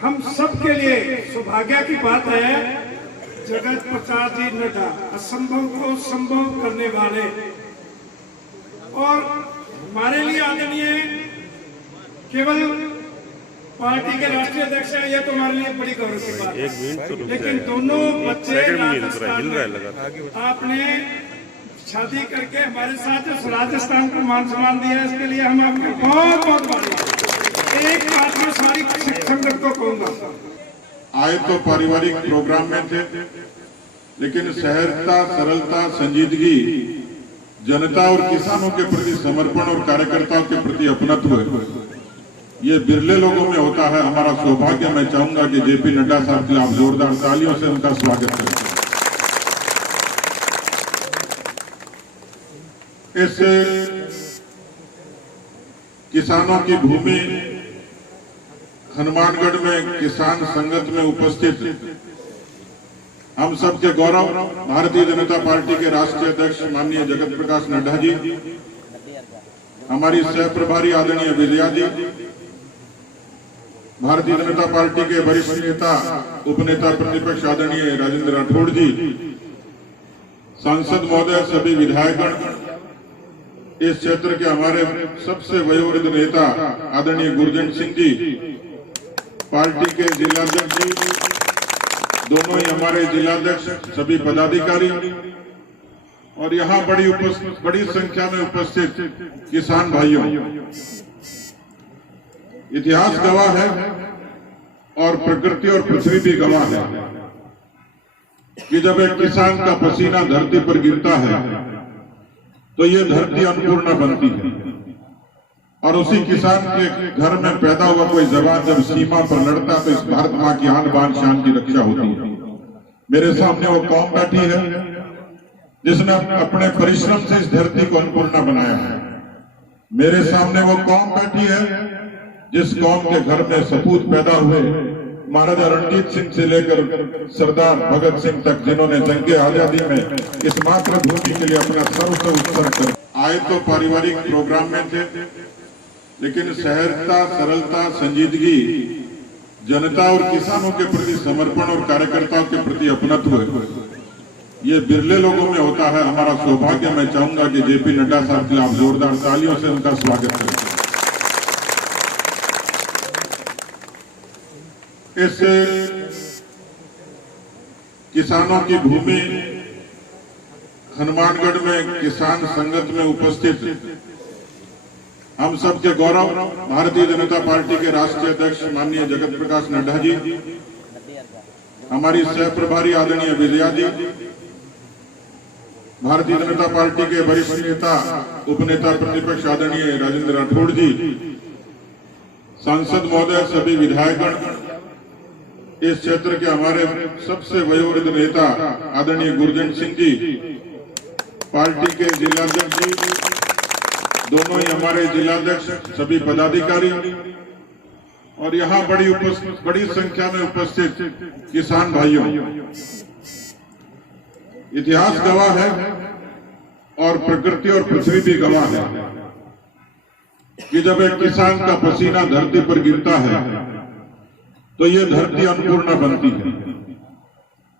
हम सबके लिए सौभाग्य की बात है, जगत प्रकाश जी नड्डा असंभव को संभव करने वाले और हमारे लिए आदरणीय केवल पार्टी के राष्ट्रीय अध्यक्ष हैं, यह तो हमारे लिए बड़ी गौरव की बात है। लेकिन दोनों बच्चे राजस्थान में आपने शादी करके हमारे साथ राजस्थान को मान सम्मान दिया, इसके लिए हम आपके बहुत बहुत बधाई। एक बात में सारी संगत को कहूंगा, आए तो पारिवारिक प्रोग्राम में थे, लेकिन सहजता, सरलता, संजीदगी, जनता और किसानों के प्रति समर्पण और कार्यकर्ताओं के प्रति अपनत्व, ये बिरले लोगों में होता है। हमारा सौभाग्य। मैं चाहूंगा कि जेपी नड्डा साहब के आप जोरदार तालियों से उनका स्वागत करें। इस किसानों की भूमि हनुमानगढ़ में किसान संगत में उपस्थित हम सबके गौरव भारतीय जनता पार्टी के राष्ट्रीय अध्यक्ष माननीय जगत प्रकाश नड्डा जी, हमारी सह प्रभारी आदरणीय विजया जी, भारतीय जनता पार्टी के वरिष्ठ नेता उपनेता प्रतिपक्ष आदरणीय राजेंद्र राठौड़ जी, सांसद महोदय, सभी विधायकगण, इस क्षेत्र के हमारे सबसे वयोवृद्ध नेता आदरणीय गुरजंट सिंह जी, पार्टी के जिलाध्यक्ष जी, दोनों ही हमारे जिलाध्यक्ष, सभी पदाधिकारी और यहाँ बड़ी संख्या में उपस्थित किसान भाइयों, इतिहास गवाह है और प्रकृति और पृथ्वी भी गवाह है कि जब एक किसान का पसीना धरती पर गिरता है तो ये धरती अन्नपूर्णा बनती है। और उसी किसान के घर में पैदा हुआ कोई जवान जब सीमा पर लड़ता तो इस भारत माँ की आन बान शान की रक्षा होती है। मेरे सामने वो कौम बैठी है जिसने अपने परिश्रम से इस धरती को अन्नपूर्णा बनाया है। मेरे सामने वो कौम बैठी है जिस कौम के घर में सपूत पैदा हुए, महाराजा रणजीत सिंह से लेकर सरदार भगत सिंह तक, जिन्होंने जंगे आजादी में इस मातृभूमि के लिए अपना सर्वस्व उत्सर्ग कर आए तो पारिवारिक प्रोग्राम में थे, लेकिन सहजता, सरलता, संजीदगी, जनता और किसानों के प्रति समर्पण और कार्यकर्ताओं के प्रति अपनत्व, ये बिरले लोगों में होता है। हमारा सौभाग्य। मैं चाहूंगा कि जेपी नड्डा साहब के आप जोरदार तालियों से उनका स्वागत करें। इस किसानों की भूमि हनुमानगढ़ में किसान संगत में उपस्थित हम सबके गौरव भारतीय जनता पार्टी के राष्ट्रीय अध्यक्ष माननीय जगत प्रकाश नड्डा जी, हमारी सह प्रभारी आदरणीय विजया जी, भारतीय जनता पार्टी के वरिष्ठ नेता उपनेता प्रतिपक्ष आदरणीय राजेंद्र राठौड़ जी, सांसद महोदय, सभी विधायकगण, इस क्षेत्र के हमारे सबसे वयोवृद्ध नेता आदरणीय गुरजंट सिंह जी, पार्टी के जिलाध्यक्ष जी, दोनों ही हमारे जिलाध्यक्ष, सभी पदाधिकारी और यहाँ बड़ी संख्या में उपस्थित किसान भाइयों, इतिहास गवाह है और प्रकृति और पृथ्वी भी गवाह है कि जब एक किसान का पसीना धरती पर गिरता है तो ये धरती अन्नपूर्णा बनती है।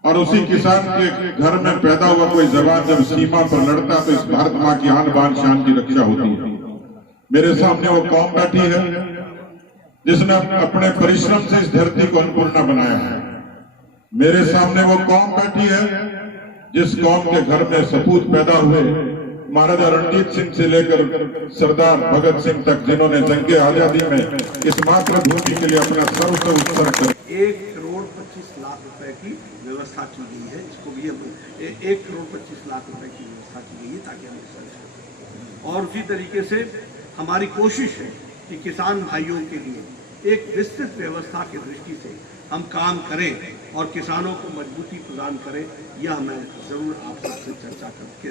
और उसी किसान के घर में पैदा हुआ कोई जवान जब सीमा पर लड़ता तो इस भारत माँ की आन बान शान की रक्षा होती है। मेरे सामने वो कौम बैठी है जिसने अपने परिश्रम से इस धरती को अन्नपूर्णा बनाया है। मेरे सामने वो कौम बैठी है जिस कौम के घर में सपूत पैदा हुए, महाराजा रणजीत सिंह से लेकर सरदार भगत सिंह तक, जिन्होंने जंगे आजादी में इस मातृभूमि के लिए अपना सर्वस्व उत्सर्ग कर 1,25,00,000 रुपए की व्यवस्था की गई है। इसको भी 1,25,00,000 रुपए की व्यवस्था की गई है ताकि हम और उसी तरीके से हमारी कोशिश है कि किसान भाइयों के लिए एक विस्तृत व्यवस्था की दृष्टि से हम काम करें और किसानों को मजबूती प्रदान करें। यह मैं जरूर आप सबसे चर्चा करके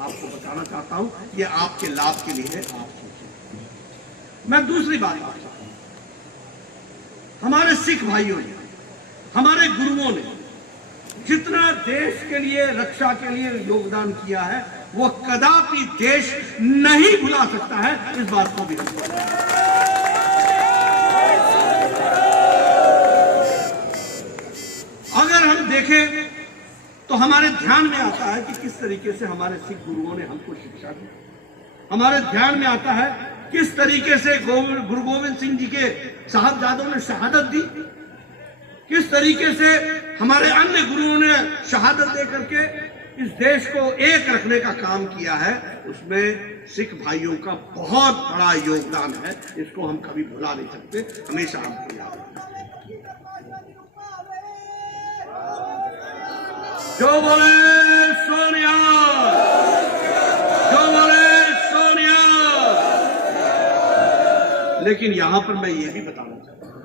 आपको बताना चाहता हूं। यह आपके लाभ के लिए है, आप सोचें। मैं दूसरी बात आपसे कहूं, हमारे सिख भाइयों ने, हमारे गुरुओं ने जितना देश के लिए, रक्षा के लिए योगदान किया है, वो कदापि देश नहीं भुला सकता है। इस बात को भी देखें तो हमारे ध्यान में आता है कि किस तरीके से हमारे सिख गुरुओं ने हमको शिक्षा दी। हमारे ध्यान में आता है किस तरीके से गुरु गोविंद सिंह जी के साहबजादों ने शहादत दी, किस तरीके से हमारे अन्य गुरुओं ने शहादत दे करके इस देश को एक रखने का काम किया है। उसमें सिख भाइयों का बहुत बड़ा योगदान है, इसको हम कभी भुला नहीं सकते, हमेशा हमको याद रखना। जो बोले सोनिया, जो बोले सोनिया। लेकिन यहां पर मैं ये भी बताना चाहता हूं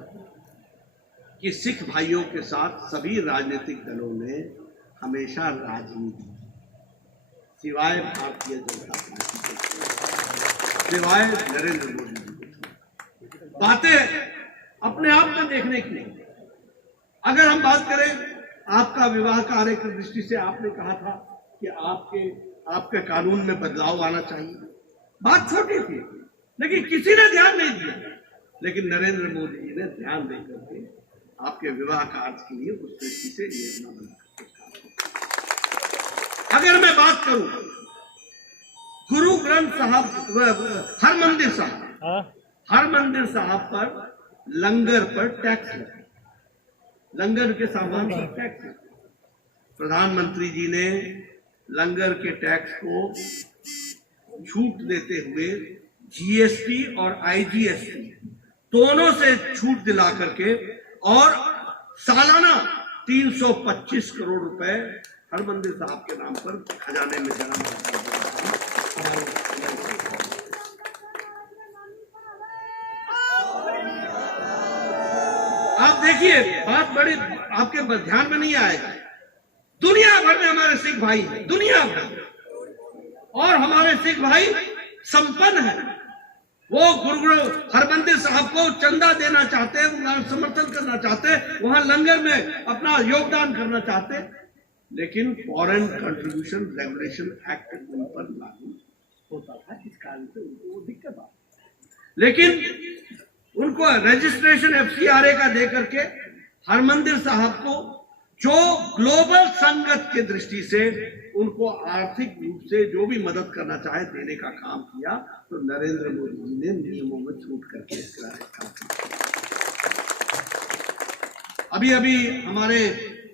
कि सिख भाइयों के साथ सभी राजनीतिक दलों ने हमेशा राजनीति, सिवाय भारतीय जनता पार्टी के, सिवाय नरेंद्र मोदी जी के, बातें अपने आप में देखने की नहीं। अगर हम बात करें आपका विवाह कार्य की दृष्टि से, आपने कहा था कि आपके कानून में बदलाव आना चाहिए। बात छोटी थी लेकिन किसी ने ध्यान नहीं दिया, लेकिन नरेंद्र मोदी जी ने ध्यान देकर के आपके विवाह कार्य के लिए उस दृष्टि से योजना बना। अगर मैं बात करूं गुरु ग्रंथ साहब, हरमंदिर साहब पर लंगर पर टैक्स लगा, लंगर के सामान पर टैक्स। प्रधानमंत्री जी ने लंगर के टैक्स को छूट देते हुए जीएसटी और आईजीएसटी दोनों से छूट दिला करके और सालाना 325 करोड़ रुपए हरमंदिर साहब के नाम पर खजाने में जमा करता। आप देखिए, बात बड़ी आपके ध्यान में नहीं आएगा, दुनिया भर में हमारे सिख भाई हैं, दुनिया भर, और हमारे सिख भाई संपन्न है। वो गुरु हरमंदिर साहब को चंदा देना चाहते हैं, उनका समर्थन करना चाहते हैं, वहां लंगर में अपना योगदान करना चाहते हैं, लेकिन फॉरेन कंट्रीब्यूशन रेगुलेशन एक्ट उन पर लागू होता था, इस कारण से उनको दिक्कत आई। लेकिन उनको रजिस्ट्रेशन एफसीआरए का दे करके हरमंदिर साहब को जो ग्लोबल संगत के दृष्टि से उनको आर्थिक रूप से जो भी मदद करना चाहे देने का काम किया, तो नरेंद्र मोदी जी ने नियमों में छूट करके इसका काम किया। अभी हमारे